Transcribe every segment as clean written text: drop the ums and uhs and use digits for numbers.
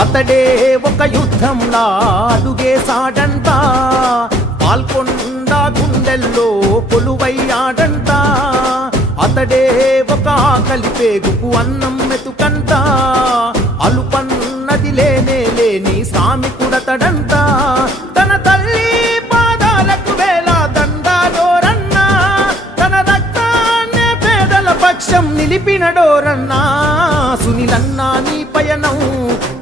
అతడే ఒక యుద్ధంలా అడుగేశాడంట, పాల్కొండ గుండెల్లో కొలువయ్యాడంట. అతడే ఒక ఆకలి పేగుకు అన్నం మెతుకంట, అలుపన్నది లేనే లేని శ్రామికుడతడంట. తన తల్లి పాదాలకు వేల దండాలోరన్నా, తన రక్తాన్నే పేదల పక్షం నిలిపినడోరన్నా. సునీలన్నా నీ పయనం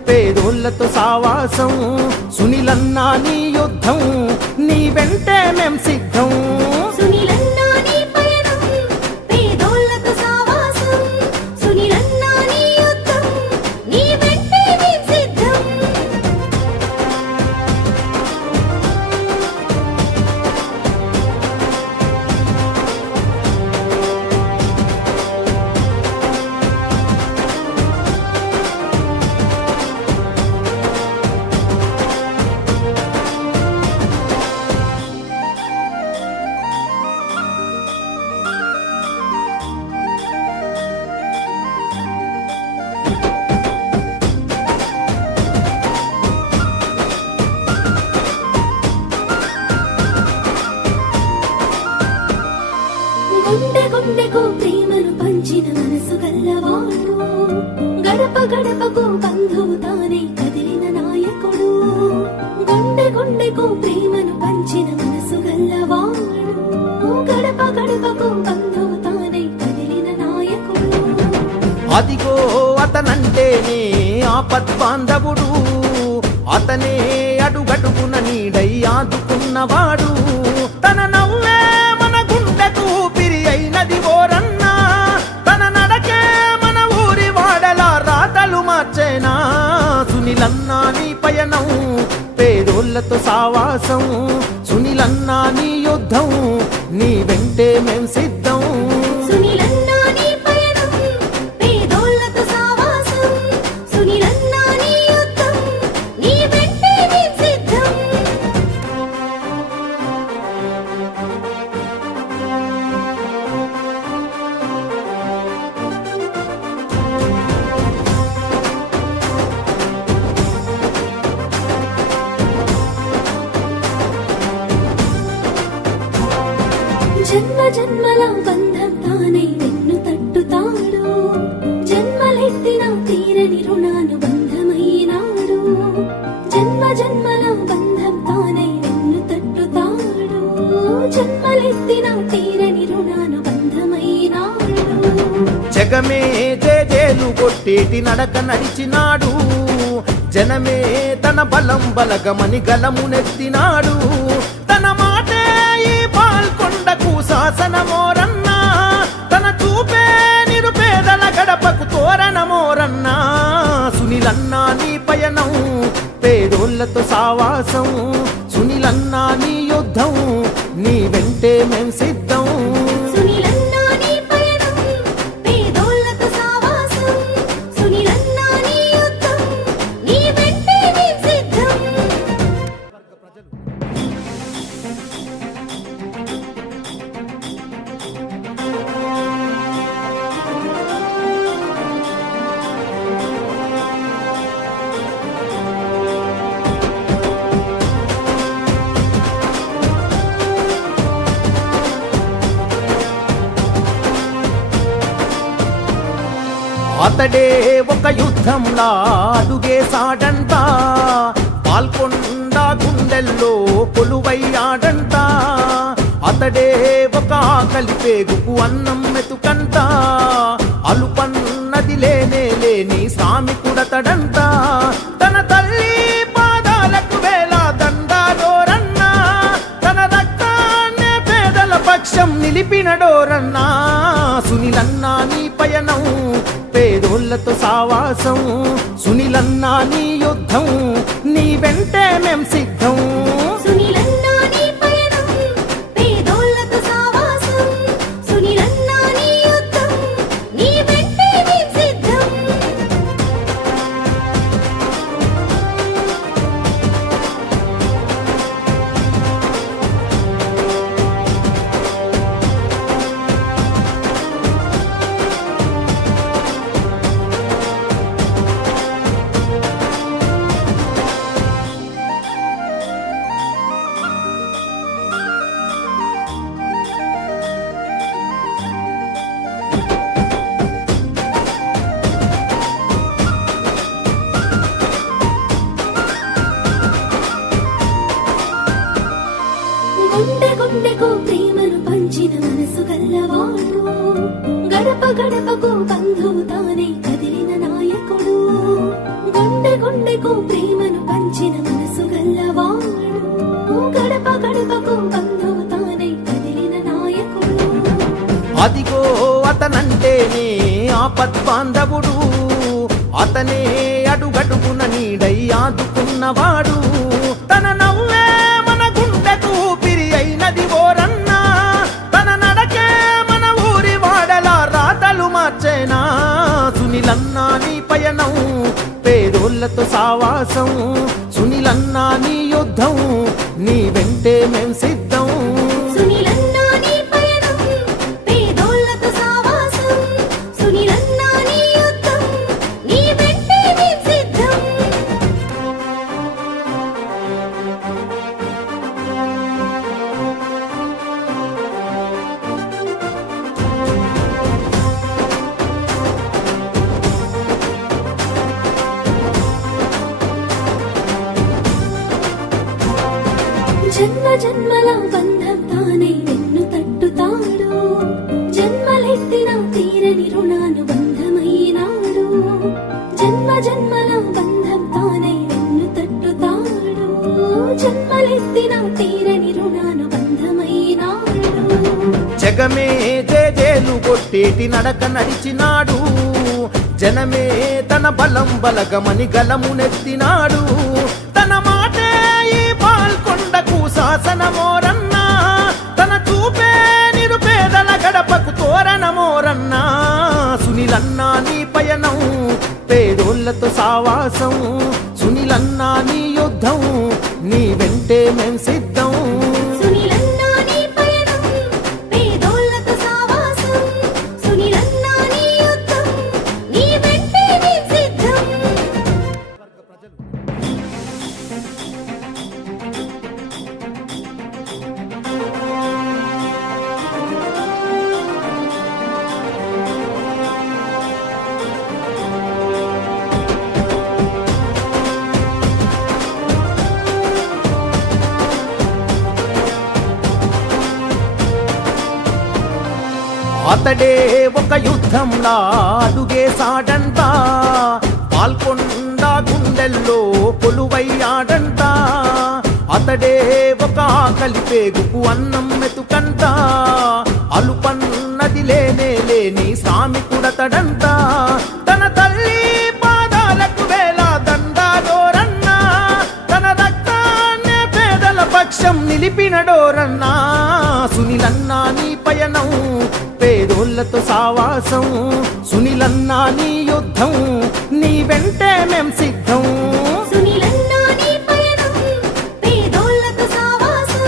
పేదోళ్లతో సావాసం, సునీలన్నా నీ యుద్ధం నీ వెంటే మేం సిద్ధం. సునీలన్నా నీ పయనం పేదోళ్లతో సావాసం, సునీలన్నా నీ యుద్ధం నీ వెంటే మేం సిద్ధం. గుండె గుండెకు ప్రేమను పంచిన మనసు గల్లవాడు, గడప గడపకు బంధువు తానే కదిలిన నాయకుడు. గుండె గుండెకు ప్రేమను పంచిన మనసు గల్లవాడు, గడప గడపకు బంధువు తానే కదిలిన నాయకుడు. అదిగో అతనంటేనే ఆపద్బాంధవుడు, అతనే అడుగడుగున నీడై ఆదుకున్నవాడు. తన నవ్వే మన గుండెకు ఊపిరి అయినది ఓరన్నా, తన నడకే మన ఊరి వాడలా రాతలు మార్చేనా. సునీలన్నా నీ పయనం పేదోళ్లతో సావాసం, సునీలన్నా నీ యుద్ధం నీ వెంటే మేం సిద్ధం. సునీలన్నా నీ పయనం పేదోళ్లతో సావాసం, సునీలన్నా నీ యుద్ధం నీ వెంటే మేం సిద్ధం. జన్మ జన్మల బంధం తానై వెన్ను తట్టుతాడు, జన్మలెత్తిన తీరని రుణానుబంధమైనాడు. జన్మ జన్మల బంధం తానై వెన్ను తట్టుతాడు, జన్మలెత్తిన తీరని రుణానుబంధమైనాడు. జగమే జేజేలు కొట్టేటి నడక నడిచినాడు, జనమే తన బలం బలగమని గలమునెత్తినాడు. తన మాటే ఈ పాల్కొండకు శాసనమోరన్నా, తన చూపే నిరుపేదల గడపకు తోరణమోరన్నా. సునీలన్నా నీ పయనం పేదోళ్లతో సావాసం, సునీలన్నా నీ యుద్ధం నీ వెంటే మేం సిద్ధం. సునీలన్నా నీ పయనం పేదోళ్లతో సావాసం, సునీలన్నా నీ యుద్ధం నీ వెంటే మేం సిద్ధం. అతడే ఒక యుద్ధంలా అడుగేశాడంట, పాల్కొండ గుండెల్లో కొలువయ్యాడంట. అతడే ఒక ఆకలి పేగుకు అన్నం మెతుకంట, అలుపన్నది లేనే లేని శ్రామికుడతడంట. తన తల్లి పాదాలకు వేల దండాలోరన్నా, తన రక్తాన్నే పేదల పక్షం నిలిపినడోరన్నా. సునీలన్నా నీ పయనం పేదోళ్లతో సావాసం, సునీలన్నా నీ యుద్ధం నీ వెంటే మేం సిద్ధం. సునీలన్నా నీ పయనం పేదోళ్లతో అదిగో అతనంటేనే ఆపద్బాంధవుడు, అతనే అడుగడుగున నీడై ఆదుకున్నవాడు. తన నవ్వే మన గుండెకు ఊపిరి అయినది ఓరన్నా, తన నడకే మన ఊరి వాడలా రాతలు మార్చేనా. సునీలన్నా నీ పయనం, పేదోళ్లతో సావాసం, సునీలన్నా నీ యుద్ధం, నీ వెంటే మేం సిద్ధం. సునీలన్నా నీ పయనం, పేదోళ్లతో సావాసం, సునీలన్నా నీ యుద్ధం, నీ వెంటే మేం సిద్ధం. జన్మ జన్మల బంధం తానై వెన్ను తట్టుతాడు, జన్మలెత్తిన తీరని రుణానుబంధమైనాడు. జన్మ జన్మల బంధం తానై వెన్ను తట్టుతాడు, జన్మలెత్తిన తీరని రుణానుబంధమైనాడు. జగమే జేజేలు కొట్టేటి నడక నడిచినాడు, జనమే తన బలం బలగమని గలమునెత్తినాడు. తన మాటే ఈ పాల్కొండకు శాసనమోరన్నా, తన చూపే నిరుపేదల గడపకు తోరణమోరన్నా. సునీలన్నా నీ పయనం, పేదోళ్లతో సావాసం, సునీలన్నా నీ యుద్ధం, నీ వెంటే మేం సిద్ధం. సునీలన్నా నీ పయనం, పేదోళ్లతో సావాసం, సునీలన్నా నీ యుద్ధం, నీ వెంటే మేం సిద్ధం. అతడే ఒక యుద్ధంలా అడుగేసాడంట, పాల్కొండ గుండెల్లో కొలువయ్యాడంట. అతడే ఒక ఆకలి పేగుకు అన్నం మెతుకంట, అలుపన్నది లేనే లేని శ్రామికుడతడంట. తన తల్లి పాదాలకు వేల దండాడోరన్నా, తన రక్తాన్నే పేదల పక్షం నిలిపినడోరన్నా. సునీలన్నా నీ పయనం, పేదోళ్లతో సావాసం, సునీలన్నా నీ యుద్ధం, నీ వెంటే మేం సిద్ధం. సునీలన్నా నీ పయనం, పేదోళ్లతో సావాసం,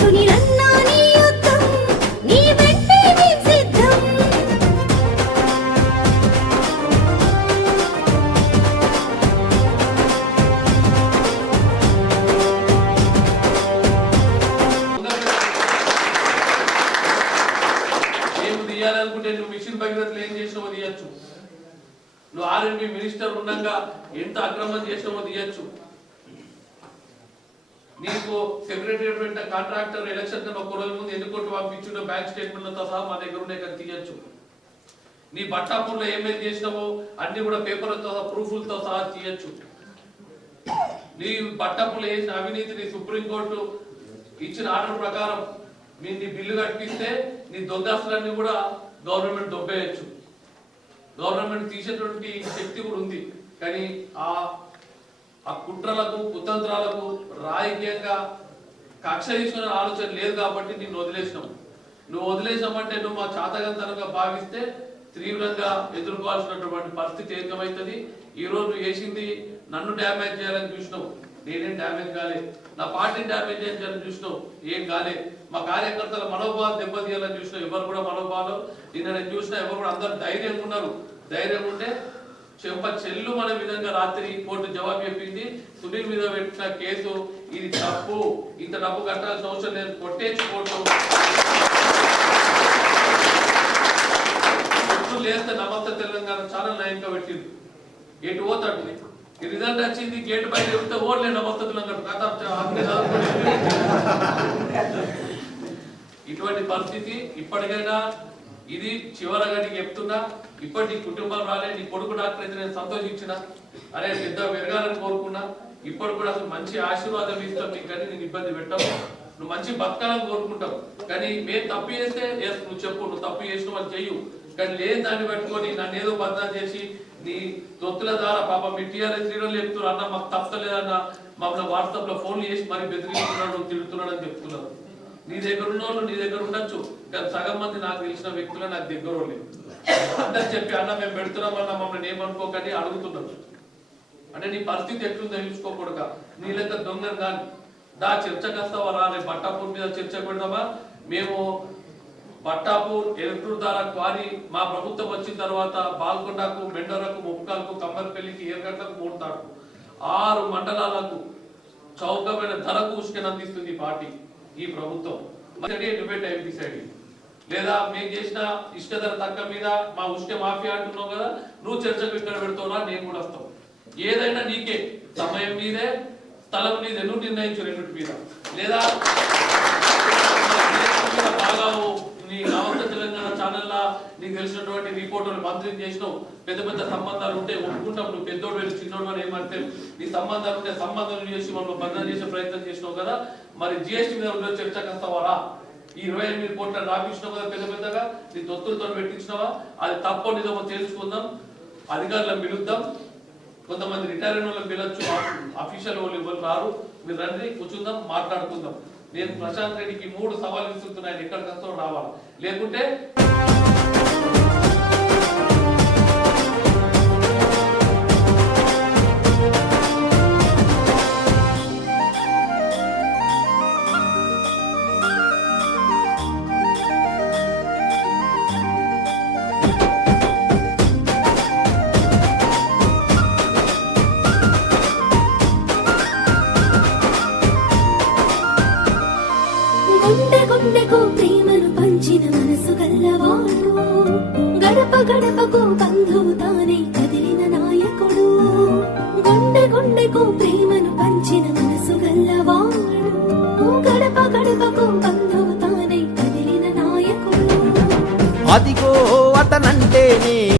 సునీలన్నా నీ యుద్ధం, నీ వెంటే మేం సిద్ధం. ఏం తీయాలనుకుంటే నువ్వు మిషన్ భగీరథలు ఏం చేసినావో తీయచ్చు, నువ్వు ఆర్ఎండ్బి మినిస్టర్ ఉండగా ఎంత అక్రమం చేసినావో తీయచ్చు, నీకు సెక్రటరీ కాంట్రాక్టర్ ఎలక్షన్ కన్నా ఒక రోజు ముందు ఎన్ని కోట్లు పంపించుండో బ్యాంక్ స్టేట్మెంట్లతో సహా మా దగ్గర ఉండే కదా తీయచ్చు. నీ బట్టాపూర్లో ఏమేమి చేసినావో అన్ని కూడా పేపర్లతో సహా ప్రూఫ్లతో సహా తీయచ్చు. నీ బట్టాపూర్లో వేసిన అవినీతిని సుప్రీంకోర్టు ఇచ్చిన ఆర్డర్ ప్రకారం నీ బిల్లు కట్టిస్తే నీ దొంగస్తులన్నీ కూడా గవర్నమెంట్ దొబ్బేయచ్చు. గవర్నమెంట్ తీసేటువంటి శక్తి కూడా ఉంది, కానీ ఆ కుట్రలకు కుతంత్రాలకు రాజకీయంగా కక్ష తీసుకునే ఆలోచన లేదు కాబట్టి నిన్ను వదిలేసినాం. నువ్వు వదిలేసామంటే నువ్వు మా చాతగంతనంగా భావిస్తే తీవ్రంగా ఎదుర్కోవాల్సినటువంటి పరిస్థితి ఏకమవుతుంది. ఈ రోజు వేసింది నన్ను డ్యామేజ్ చేయాలని చూసినావు, నేనేం డ్యామేజ్ కాలే. నా పార్టీని డ్యామేజ్ చేయాలని చూసినావు, ఏం కాలే. మా కార్యకర్తల మనోభావాలు దెబ్బతీయాలని చూసినావు, ఎవరు కూడా మనోభావాలు నిన్న నేను చూసినా ఎవరు కూడా అందరు ధైర్యంగా ఉన్నారు. ధైర్యం ఉంటే చెంప చెల్లు మన విధంగా రాత్రి కోర్టు జవాబు చెప్పింది. సునీల్ మీద పెట్టిన కేసు ఇది తప్పు, ఇంత డబ్బు కట్టాల్సిన అవసరం లేదు, కొట్టేసి కోర్టు లేస్తే నమస్తే తెలంగాణ ఛానల్ నయంగా పెట్టింది. ఎటు పోతాడు ఈ రిజల్ట్ వచ్చింది, గేట్ బయట చెప్తే ఓట్లే నమస్తే తెలంగాణ ఇటువంటి పరిస్థితి. ఇప్పటికైనా ఇది చివరగా చెప్తున్నా, ఇప్పటి కుటుంబం రాలే, నీ కొడుకు డాక్టర్ అయితే నేను సంతోషించిన, అరే పెద్ద పెరగాలని కోరుకున్నా. ఇప్పుడు కూడా అసలు మంచి ఆశీర్వాదం ఇస్తాం మీకు, కానీ నేను ఇబ్బంది పెట్టాము. నువ్వు మంచి బతకాలని కోరుకుంటావు, కానీ మేము తప్పు చేస్తే నువ్వు చెప్పు, నువ్వు తప్పు చేసినావు అని చెయ్యు, కానీ లేని దాన్ని పెట్టుకొని నన్ను ఏదో బదనాలు చేసి నీ తొత్తుల ద్వారా పాప మీ టీఆర్ఎస్ లీడర్లు చెప్తున్నారు అన్న మాకు తప్పలేదన్న మమ్మల్ని వాట్సాప్ లో ఫోన్లు చేసి మరి బెదిరిస్తున్నాడు తిడుతున్నాడు అని చెప్తున్నారు. నీ దగ్గర ఉన్న వాళ్ళు నీ దగ్గర ఉండొచ్చు, కానీ సగం మంది నాకు తెలిసిన వ్యక్తులు నాకు దగ్గర లేదు. అందరు చెప్పి అన్న మేము పెడుతున్నాం అన్న మమ్మల్ని ఏమనుకోకండి అడుగుతున్నారు. అంటే నీ పరిస్థితి ఎట్లుందో తెలుసుకోకూడక నీ లెక్క దొంగను కానీ దా చర్చకు వస్తావా రా, రేపు బట్టాపూర్ మీద చర్చకు పెడదామా. మేము బట్టాపూర్ ఎలక్ట్రూర్ ద్వారా క్వారీ మా ప్రభుత్వం వచ్చిన తర్వాత బాల్కొండకు, మెండరకు, ముప్కాలకు, కమ్మర్పల్లికి, ఏర్గట్లకు, మూడతాడు 6 మండలాలకు చౌకమైన ధరకు ఉష్కని అందిస్తుంది పార్టీ ఈ ప్రభుత్వం. డిబేట్ టైం డిసైడ్ లేదా మేము చేసిన ఇష్ట ధర తక్కువ మీద మా ఉష్క మాఫియా అంటున్నావు కదా, నువ్వు చర్చకు ఇక్కడ పెడుతున్నా నేను కూడా వస్తావు. ఏదైనా నీకే సమయం మీదే స్థలం మీదే నువ్వు నిర్ణయించు రెండింటి మీద. లేదా బాగా నీ నమస్తే తెలంగాణ ఛానల్లా నీకు తెలిసినటువంటి రిపోర్టులు మంత్రిని చేసినావు, పెద్ద పెద్ద సంబంధాలు ఉంటే ఒప్పుకుంటాం, నువ్వు పెద్దోడు వెళ్ళి చిన్నోడు అని ఏమంటే నీ సంబంధాలు ఉంటే సంబంధం చేసి మనం బంధం చేసే ప్రయత్నం చేసినావు కదా. మరి జిఎస్టీ మీద చర్చకు వస్తావారా? ఈ 28 కోట్ల రాపించినావు కదా పెద్ద పెద్దగా, నీ తొత్తులతో పెట్టించినావా? అది తప్పో నిజమో తెలుసుకుందాం, అధికారులను పిలుద్దాం. కొంతమంది రిటైర్ అయిన వాళ్ళని పిలవచ్చు, అఫీషియల్ వాళ్ళు ఎవరు రారు. మీరు రండి కూర్చుందాం, మాట్లాడుకుందాం. నేను ప్రశాంత్ రెడ్డికి 3 సవాళ్ళు ఇస్తున్నాను, ఎక్కడికి వస్తారో రావాలి, లేకుంటే గుండె గుండెకు ప్రేమను పంచిన మనసు గల్లవాడు, గడప గడపకు బంధువు తానే కదిలిన నాయకుడు. గుండె గుండెకు ప్రేమను పంచిన మనసు గల్లవాడు, గడప గడపకు బంధువు తానే కదిలిన నాయకుడు. అదిగో అతనంటేనే